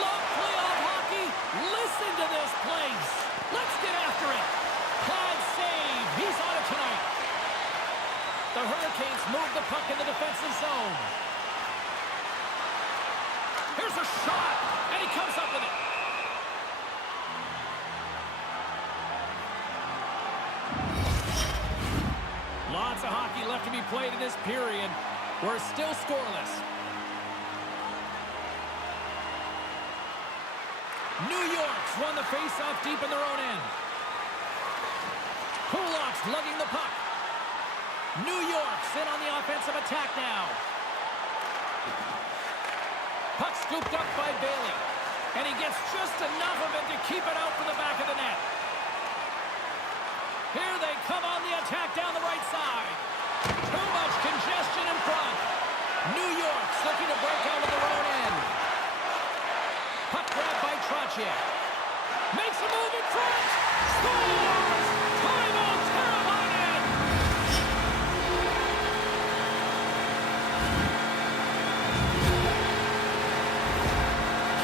love playoff hockey. Listen to this place. Let's get after it. Bad save. He's on it tonight. The Hurricanes move the puck in the defensive zone. Here's a shot, and he comes up with it. Lots of hockey left to be played in this period. We're still scoreless. New York's won the face-off deep in their own end. Kulak's lugging the puck. New York's in on the offensive attack now. Puck scooped up by Bailey. And he gets just enough of it to keep it out for the back of the net. Here they come on the attack down the right side. Too much congestion in front. New York's looking to break out of their own end. Puck grab by Trottier. Makes a move in front. Scores! Time-out Carolina!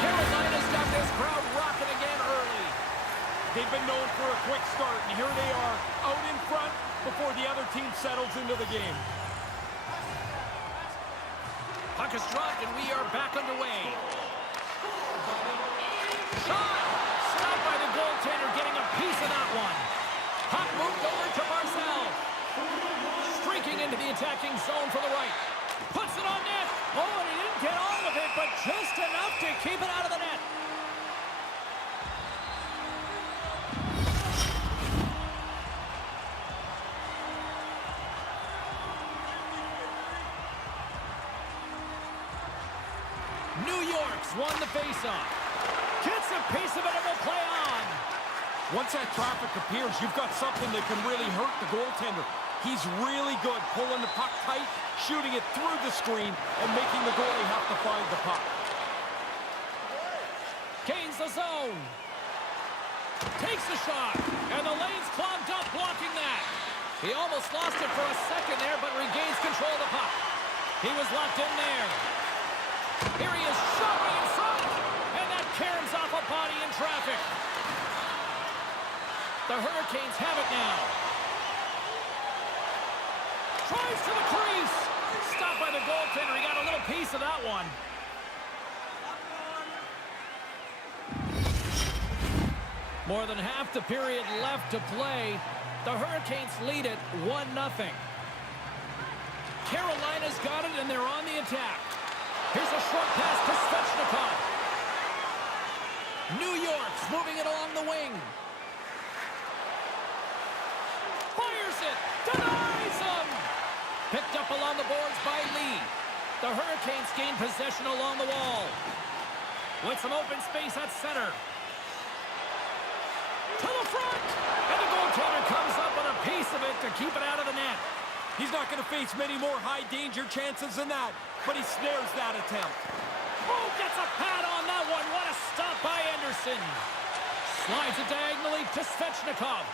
Carolina's got this crowd rocking again early. They've been known for a quick start, and here they are, out in front before the other team settles into the game. Puck is dropped, and we are back underway. Shot! Stopped by the goaltender, getting a piece of that one. Puck moved over to Barzal. Streaking into the attacking zone for the right. Puts it on net. Oh, and he didn't get all of it, but just enough to keep it out of the net. New York's won the faceoff. Gets a piece of it and will play on. Once that traffic appears, you've got something that can really hurt the goaltender. He's really good pulling the puck tight, shooting it through the screen, and making the goalie have to find the puck. Gains the zone. Takes the shot. And the lane's clogged up blocking that. He almost lost it for a second there, but regains control of the puck. He was locked in there. Here he is shoving in front. And that caroms off a body in traffic. The Hurricanes have it now. Tries to the crease. Stopped by the goaltender. He got a little piece of that one. More than half the period left to play. The Hurricanes lead it 1-0. Carolina's got it, and they're on the attack. Here's a short pass to Svechnikov. New York's moving it along the wing. Fires it. Denies him. Picked up along the boards by Lee. The Hurricanes gain possession along the wall. With some open space at center. To the front. And the goaltender comes up with a piece of it to keep it out of the net. He's not going to face many more high-danger chances than that, but he snares that attempt. Oh, gets a pad on that one. What a stop by Anderson. Slides it diagonally to Svechnikov.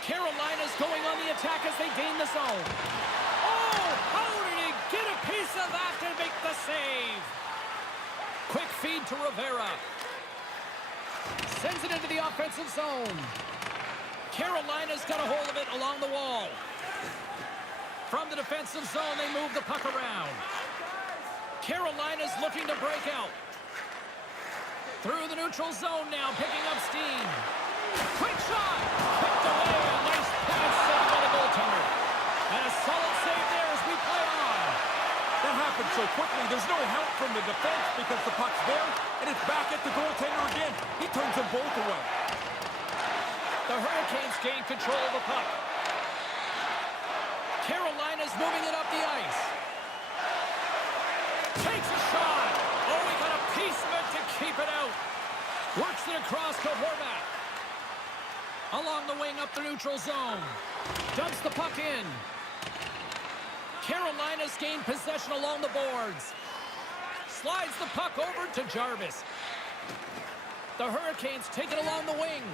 Carolina's going on the attack as they gain the zone. Oh, how did he get a piece of that to make the save? Quick feed to Rivera. Sends it into the offensive zone. Carolina's got a hold of it along the wall. From the defensive zone, they move the puck around. Carolina's looking to break out. Through the neutral zone now, picking up steam. Quick shot! Picked away. A nice pass save by the goaltender. And a solid save there as we play on. That happened so quickly, there's no help from the defense because the puck's there, and it's back at the goaltender again. He turns them both away. The Hurricanes gain control of the puck. Carolina's moving it up the ice. Takes a shot. Oh, he got a piece of it to keep it out. Works it across to Horvat. Along the wing up the neutral zone. Dumps the puck in. Carolina's gained possession along the boards. Slides the puck over to Jarvis. The Hurricanes take it along the wing.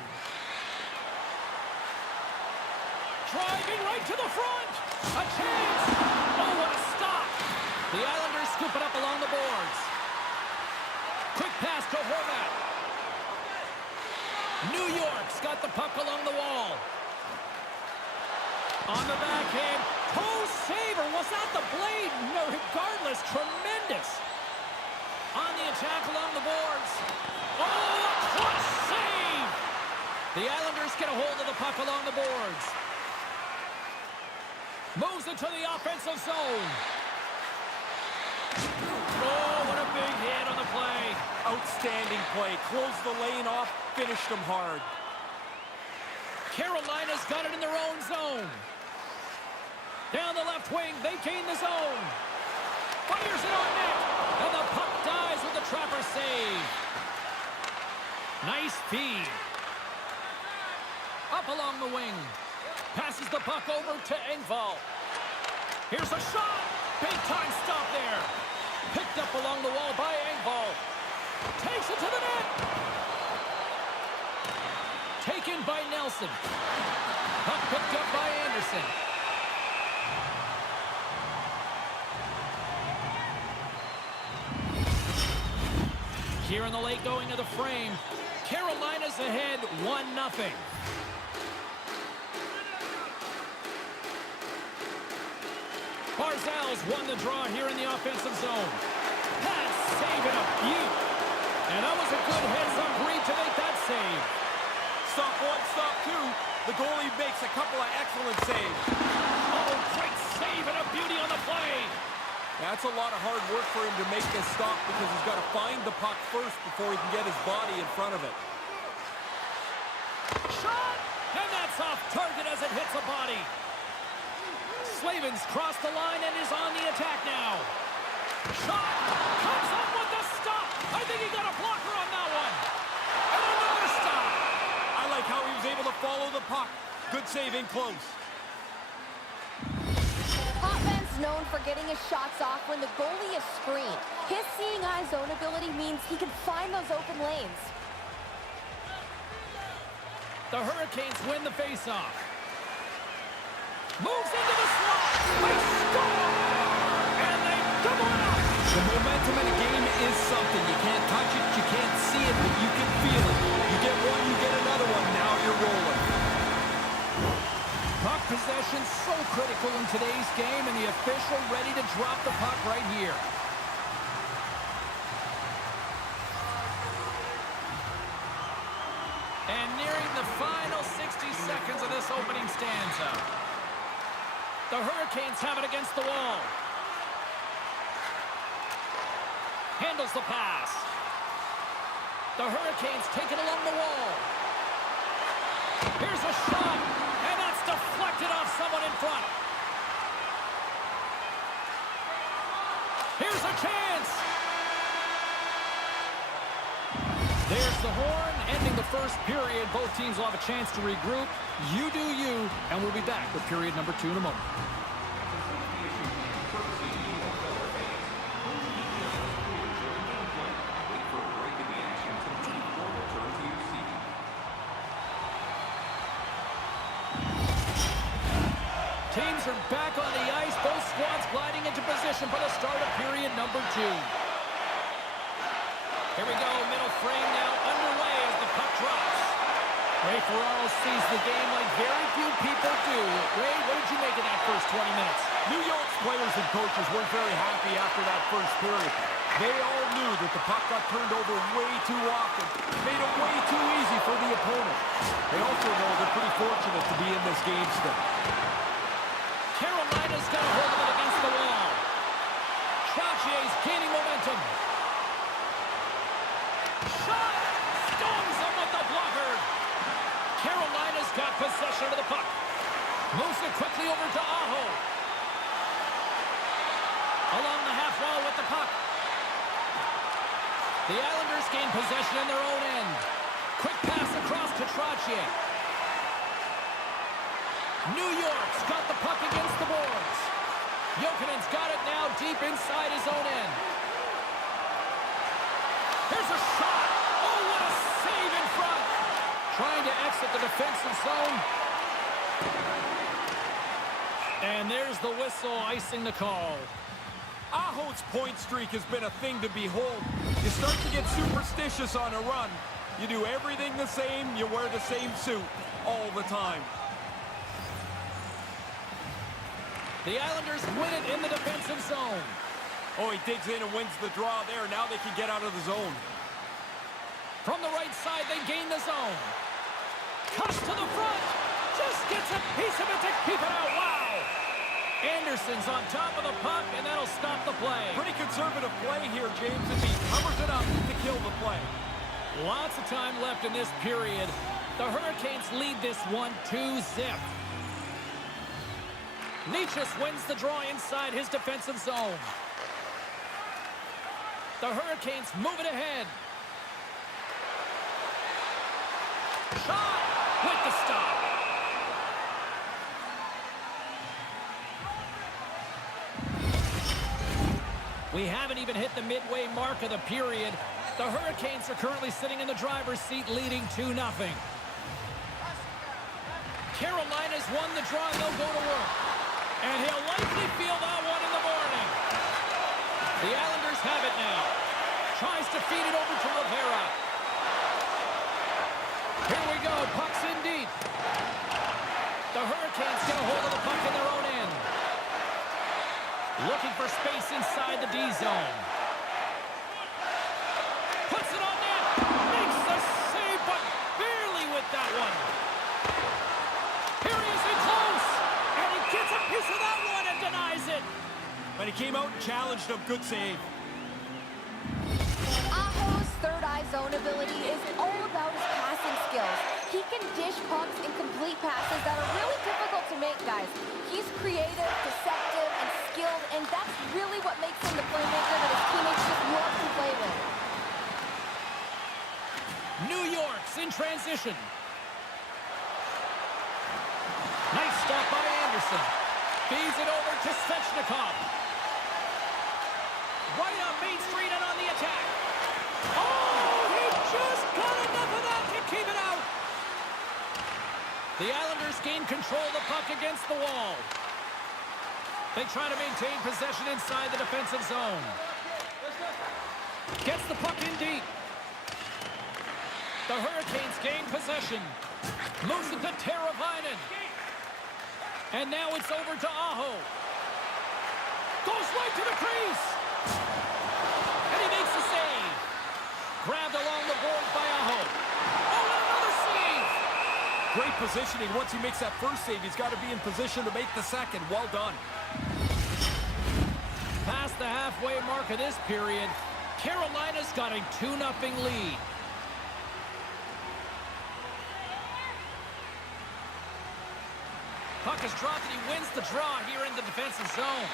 Driving right to the front. A chance. Oh, what a stop. The Islanders scoop it up along the boards. Quick pass to Horvat. New York's got the puck along the wall. On the backhand. Toe saver. Was that the blade? No, regardless, tremendous. On the attack along the boards. Oh, a clutch save! The Islanders get a hold of the puck along the boards. Moves into the offensive zone. Oh, what a big hit on the play. Outstanding play. Closed the lane off, finished them hard. Carolina's got it in their own zone. Down the left wing, they gain the zone. Fires it on net. And the puck dies with the Trapper save. Nice feed. Up along the wing. Passes the puck over to Engvall. Here's a shot. Big time stop there. Picked up along the wall by Engvall. Takes it to the net. Taken by Nelson. Puck picked up by Anderson. Here in the late going of the frame. Carolina's ahead 1-0. Barzal's won the draw here in the offensive zone. That's saving a beaut. And that was a good heads-up read to make that save. Stop one, stop two. The goalie makes a couple of excellent saves. Oh, great save and a beauty on the play. That's a lot of hard work for him to make this stop because he's got to find the puck first before he can get his body in front of it. Shot! And that's off target as it hits a body. Slavin's crossed the line and is on the attack now. Shot! Comes up with the stop! I think he got a blocker on that one. And another stop! I like how he was able to follow the puck. Good save in close. Hotman's known for getting his shots off when the goalie is screened. His seeing eye zone ability means he can find those open lanes. The Hurricanes win the faceoff. Moves into the slot. They score! And they double it up. The momentum in a game is something. You can't touch it, you can't see it, but you can feel it. You get one, you get another one. Now you're rolling. Puck possession so critical in today's game, and the official ready to drop the puck right here. And nearing the final 60 seconds of this opening stanza. The Hurricanes have it against the wall. Handles the pass. The Hurricanes take it along the wall. Here's a shot, and that's deflected off someone in front. Here's a chance. There's the horn, ending the first period. Both teams will have a chance to regroup. You do you, and we'll be back with period number 2 in a moment. Teams are back on the ice. Both squads gliding into position for the start of period number 2. Here we go, middle frame now underway as the puck drops. Ray Ferraro sees the game like very few people do. Ray, what did you make of that first 20 minutes? New York's players and coaches weren't very happy after that first period. They all knew that the puck got turned over way too often, made it way too easy for the opponent. They also know they're pretty fortunate to be in this game still. Carolina's got a hold of it against the wall. Troutier's gaining momentum. Shot! Stones him with the blocker. Carolina's got possession of the puck. Moves it quickly over to Aho. Along the half wall with the puck. The Islanders gain possession in their own end. Quick pass across to Troutier. New York's got the puck against the boards. Jokinen's got it now deep inside his own end. Here's a shot. Oh, what a save in front. Trying to exit the defensive zone. And there's the whistle icing the call. Aho's Coach's point streak has been a thing to behold. You start to get superstitious on a run. You do everything the same, you wear the same suit all the time. The Islanders win it in the defensive zone. Oh, he digs in and wins the draw there. Now they can get out of the zone. From the right side, they gain the zone. Cuts to the front. Just gets a piece of it to keep it out. Wow! Anderson's on top of the puck, and that'll stop the play. Pretty conservative play here, James, as he covers it up to kill the play. Lots of time left in this period. The Hurricanes lead this one 2-0. Nietzsche wins the draw inside his defensive zone. The Hurricanes move it ahead. Shot with the stop. We haven't even hit the midway mark of the period. The Hurricanes are currently sitting in the driver's seat, leading 2-0. Carolina's won the draw, and they'll go to work. And he'll likely feel that one in the morning. The Islanders have it now. Tries to feed it over to Rivera. Here we go. Puck's in deep. The Hurricanes get a hold of the puck in their own end. Looking for space inside the D zone. Puts it on net. Makes the save, but barely with that one. Here he is in close. And he gets a piece of that one and denies it. But he came out and challenged him. Good save. Aho's third-eye zone ability is all about his passing skills. He can dish pucks and complete passes that are really difficult to make, guys. He's creative, deceptive, and skilled, and that's really what makes him the playmaker that his teammates just love to play with. New York's in transition. Nice stop by Anderson. Feeds it over to Svechnikov. Right on Main Street and on the attack. Oh, he just got enough of that to keep it out. The Islanders gain control of the puck against the wall. They try to maintain possession inside the defensive zone. Gets the puck in deep. The Hurricanes gain possession. Moves it to Teravainen. And now it's over to Aho. Goes right to the crease. And he makes the save. Grabbed along the boards by Aho. Oh, and another save. Great positioning. Once he makes that first save, he's got to be in position to make the second. Well done. Past the halfway mark of this period, Carolina's got a 2-0 lead. Puck is dropped and he wins the draw here in the defensive zone.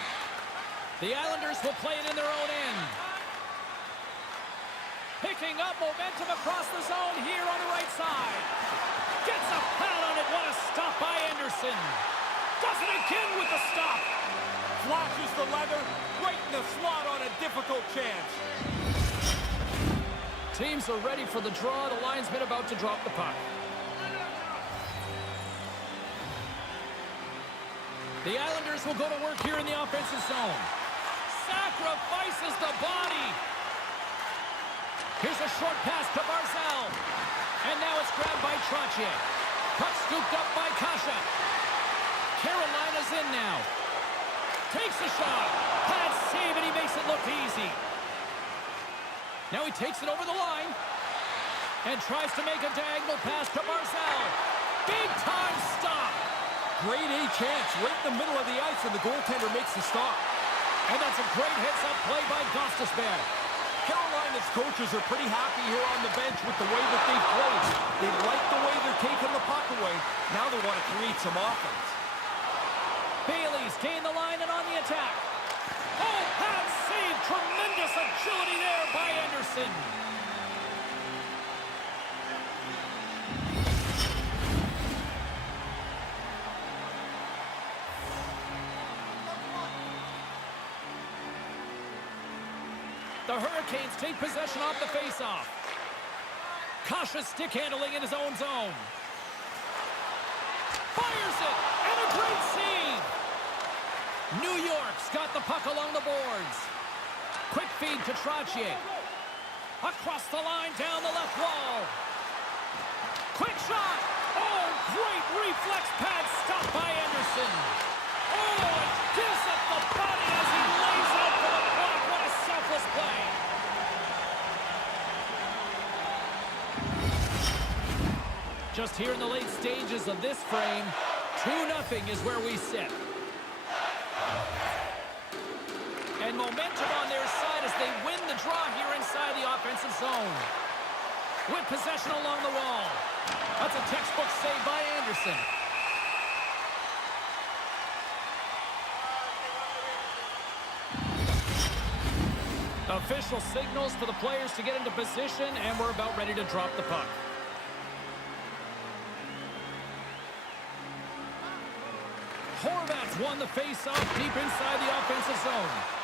The Islanders will play it in their own end. Picking up momentum across the zone here on the right side. Gets a pad on it. What a stop by Anderson. Does it again with the stop. Flashes the leather right in the slot on a difficult chance. Teams are ready for the draw. The linesman about to drop the puck. The Islanders will go to work here in the offensive zone. Sacrifices the body. Here's a short pass to Barzal. And now it's grabbed by Trottier. Puck scooped up by Kasha. Carolina's in now. Takes a shot. Pad save, and he makes it look easy. Now he takes it over the line. And tries to make a diagonal pass to Barzal. Big time stop. Great A chance right in the middle of the ice, and the goaltender makes the stop. And that's a great heads-up play by Gostisbehere. Carolina's coaches are pretty happy here on the bench with the way that they've played. They like the way they're taking the puck away. Now they want to create some offense. Bailey's gained the line and on the attack. Oh, pad save. Tremendous agility there by Anderson. The Hurricanes take possession off the faceoff. Kasha stick handling in his own zone. Fires it, and a great save. New York's got the puck along the boards. to Trottier. Across the line, down the left wall. Quick shot. Oh, great reflex pad stopped by Anderson. Oh, it gives up the body as he lays out for the block. What a selfless play. Just here in the late stages of this frame, 2-0 is where we sit. And momentum on their side as they win the draw here inside the offensive zone. With possession along the wall. That's a textbook save by Anderson. Official signals for the players to get into position, and we're about ready to drop the puck. Horvat's won the face-off deep inside the offensive zone.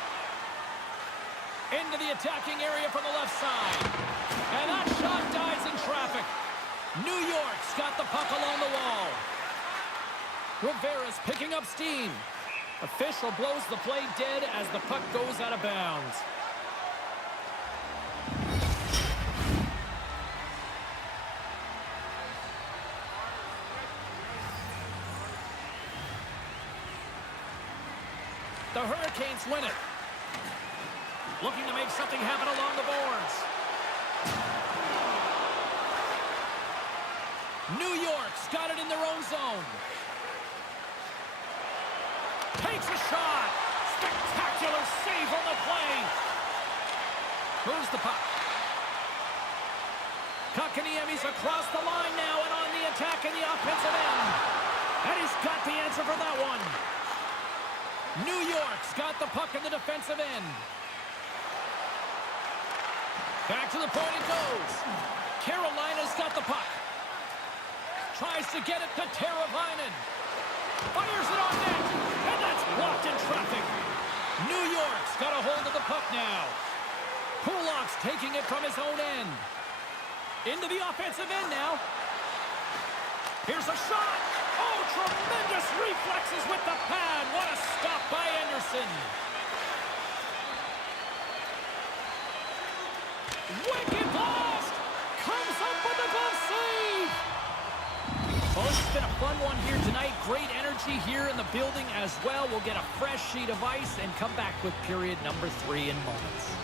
Into the attacking area from the left side. And that shot dies in traffic. New York's got the puck along the wall. Rivera's picking up steam. Official blows the play dead as the puck goes out of bounds. The Hurricanes win it. Looking to make something happen along the boards. New York's got it in their own zone. Takes a shot. Spectacular save on the play. Moves the puck. Kakaniemi's across the line now and on the attack in the offensive end. And he's got the answer for that one. New York's got the puck in the defensive end. Back to the point it goes. Carolina's got the puck. Tries to get it to Teravainen. Fires it on net. And that's blocked in traffic. New York's got a hold of the puck now. Pulak's taking it from his own end. Into the offensive end now. Here's a shot. Oh, tremendous reflexes with the pad. What a stop by Anderson. Wicked blast. Comes up with a glove save. Well, this has been a fun one here tonight. Great energy here in the building as well. We'll get a fresh sheet of ice and come back with period number 3 in moments.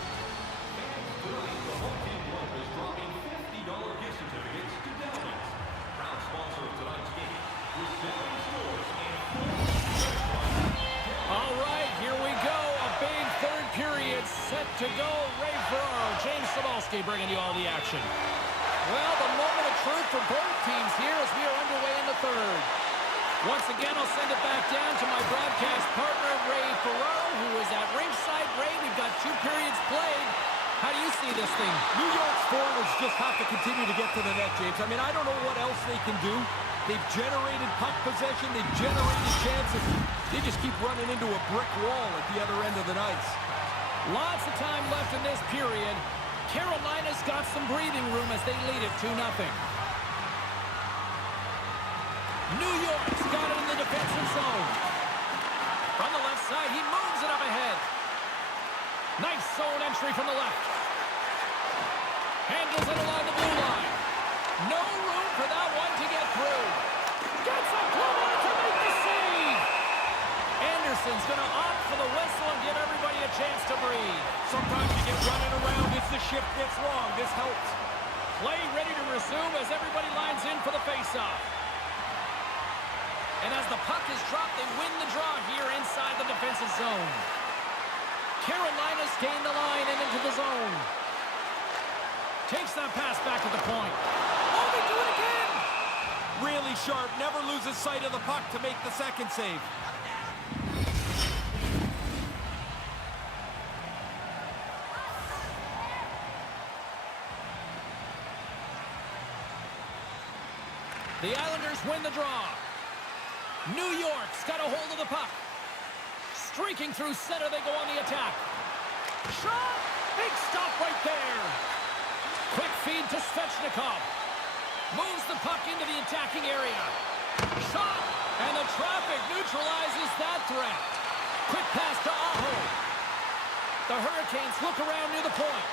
All right, here we go. A big third period set to go. Ray Ferraro, James Cebulski bringing you all the action. Well, the moment of truth for both teams here as we are underway in the third. Once again, I'll send it back down to my broadcast partner, Ray Ferraro, who is at ringside. Ray, we've got 2 periods played. How do you see this thing? New York's forwards just have to continue to get to the net, James. I mean, I don't know what else they can do. They've generated puck possession. They've generated chances. They just keep running into a brick wall at the other end of the ice. Lots of time left in this period. Carolina's got some breathing room as they lead it 2-0. New York's got it in the defensive zone. From the left side, he moves it up ahead. Nice zone entry from the left. Handles it along the blue line. No room for that one to get through. Gets a glove on to make the save. Anderson's going to opt for the whistle and give everybody a chance to breathe. Sometimes you get running around if the shift gets long. This helps. Play ready to resume as everybody lines in for the faceoff. And as the puck is dropped, they win the draw here inside the defensive zone. Carolina's gained the line and into the zone. Takes that pass back at the point. Oh, they do it again! Really sharp. Never loses sight of the puck to make the second save. The Islanders win the draw. New York's got a hold of the puck. Streaking through center, they go on the attack. Shot! Big stop right there. Quick feed to Svechnikov. Moves the puck into the attacking area. Shot! And the traffic neutralizes that threat. Quick pass to Aho. The Hurricanes look around near the point.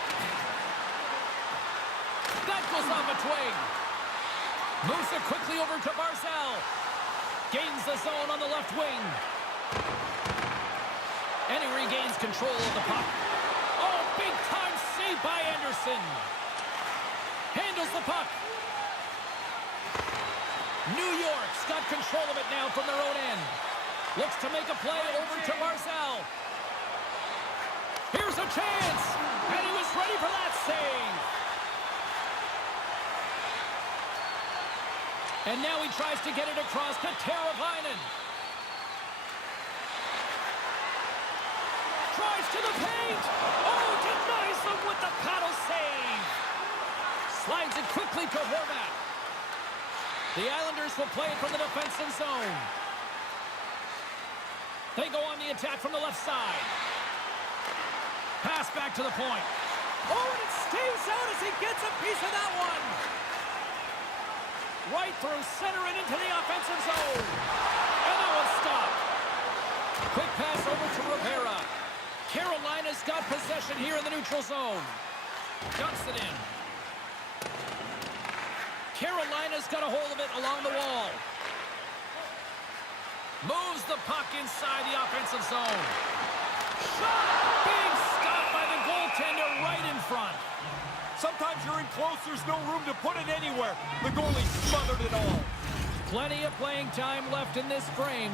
That goes off a twig. Moves it quickly over to Barzal. Gains the zone on the left wing. And he regains control of the puck. Oh, big time save by Anderson. Handles the puck. New York's got control of it now from their own end. Looks to make a play over to Barzal. Here's a chance. And he was ready for that save. And now he tries to get it across to Teravainen. Tries to the paint. Oh, denies them with the paddle save. Slides it quickly to Horvat. The Islanders will play it from the defensive zone. They go on the attack from the left side. Pass back to the point. Oh, and it stays out as he gets a piece of that one. Right through center and into the offensive zone. And that was stopped. Quick pass over to Rivera. Carolina's got possession here in the neutral zone. Dumps it in. Carolina's got a hold of it along the wall. Moves the puck inside the offensive zone. Shot! Big stop by the goaltender right in front. Sometimes you're in close, there's no room to put it anywhere. The goalie smothered it all. Plenty of playing time left in this frame,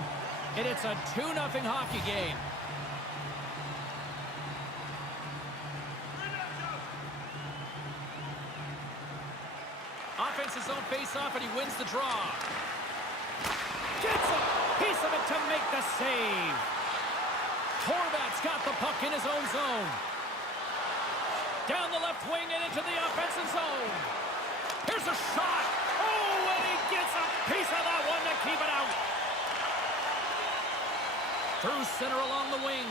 and it's a 2-0 hockey game. Offensive zone face-off, and he wins the draw. Gets a piece of it to make the save. Horvat's got the puck in his own zone. Down the left wing and into the offensive zone. Here's a shot. Oh, and he gets a piece of that one to keep it out. Through center along the wing.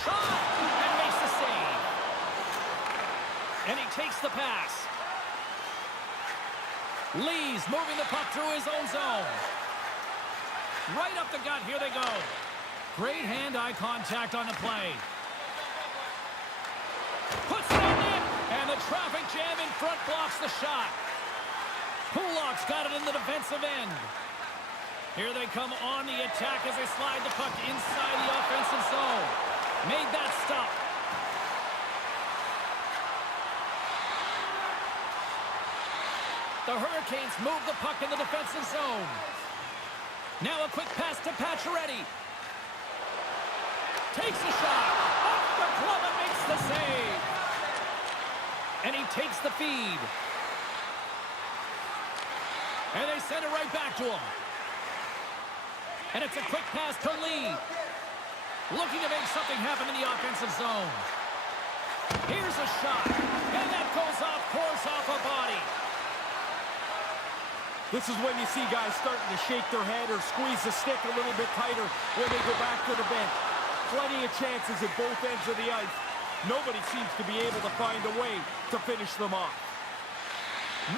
Shot! And makes the save. And he takes the pass. Lee's moving the puck through his own zone. Right up the gut, here they go. Great hand-eye contact on the play. Puts it on net, and the traffic jam in front blocks the shot. Pulak's got it in the defensive end. Here they come on the attack as they slide the puck inside the offensive zone. Made that stop. The Hurricanes move the puck in the defensive zone. Now a quick pass to Pacioretty. Takes a shot. Off the glove and makes the save. And he takes the feed. And they send it right back to him. And it's a quick pass to Lee. Looking to make something happen in the offensive zone. Here's a shot. And that goes off course off a body. This is when you see guys starting to shake their head or squeeze the stick a little bit tighter when they go back to the bench. Plenty of chances at both ends of the ice. Nobody seems to be able to find a way to finish them off.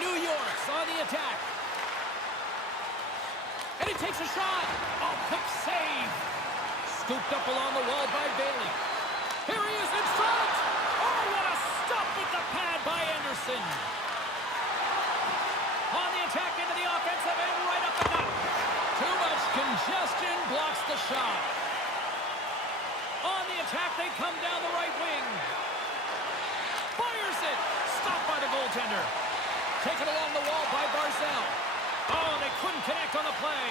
New York's on the attack. And he takes a shot. Oh, quick save. Scooped up along the wall by Bailey. Here he is in front. Oh, what a stop with the pad by Anderson. On the attack into the offensive end, right up the gut. Too much congestion blocks the shot. On the attack, they come down the right wing. Fires it. Stopped by the goaltender. Taken along the wall by Barzal. Oh, they couldn't connect on the play.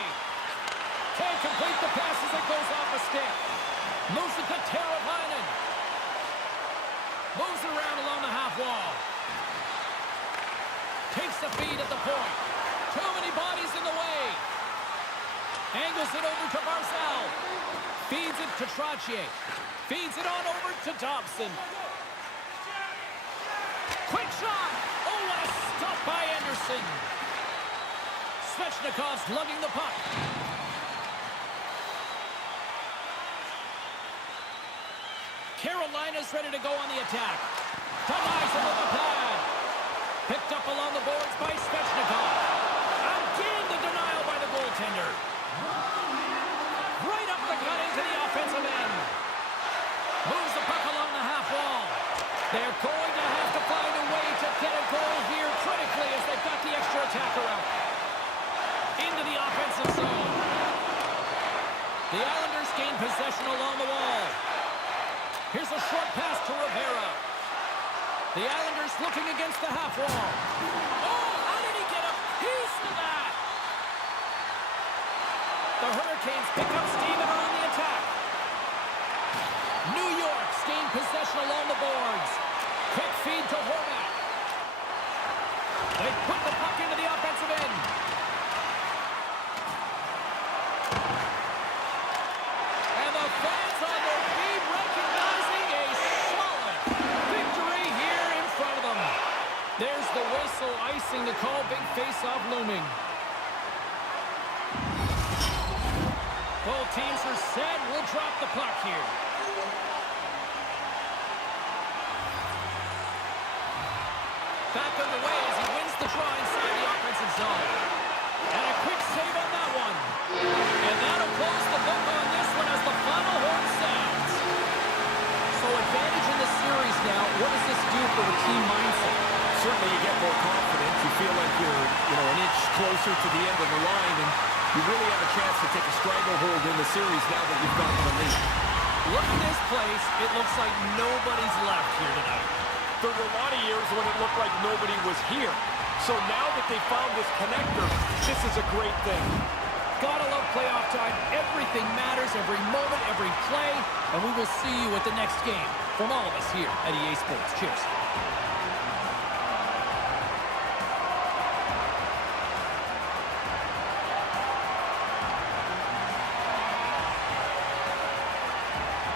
Can't complete the pass as it goes off a stick. Moves it to Teravainen. Moves it around along the half wall. Takes the feed at the point. Too many bodies in the way. Angles it over to Barzal. Feeds it to Trottier. Feeds it on over to Dobson. Quick shot. Oh, what a stop by Anderson. Svechnikov's lugging the puck. Carolina's ready to go on the attack. Denies him with the pad. Picked up along the boards by Svechnikov. Again, the denial by the goaltender. Right up the gut into the offensive end. attacker out. Into the offensive zone. The Islanders gain possession along the wall. Here's a short pass to Rivera. The Islanders looking against the half wall. Oh, how did he get a piece of that? The Hurricanes pick up steam and are on the attack. New York's gained possession along the boards. Quick feed to Horvat. They put the puck into the offensive end. And the fans on their feet recognizing a solid victory here in front of them. There's the whistle, icing the call, big face-off looming. Both teams are set. We'll drop the puck here. Back underway as he wins the draw inside the offensive zone. And a quick save on that one. And that'll close the book on this one as the final horn sounds. So advantage in the series now. What does this do for the team mindset? Certainly you get more confidence. You feel like you're, an inch closer to the end of the line, and you really have a chance to take a stranglehold in the series now that you've gotten the lead. Look at this place. It looks like nobody's left here tonight. There were a lot of years when it looked like nobody was here. So now that they found this connector, this is a great thing. Gotta love playoff time. Everything matters, every moment, every play. And we will see you at the next game from all of us here at EA Sports. Cheers.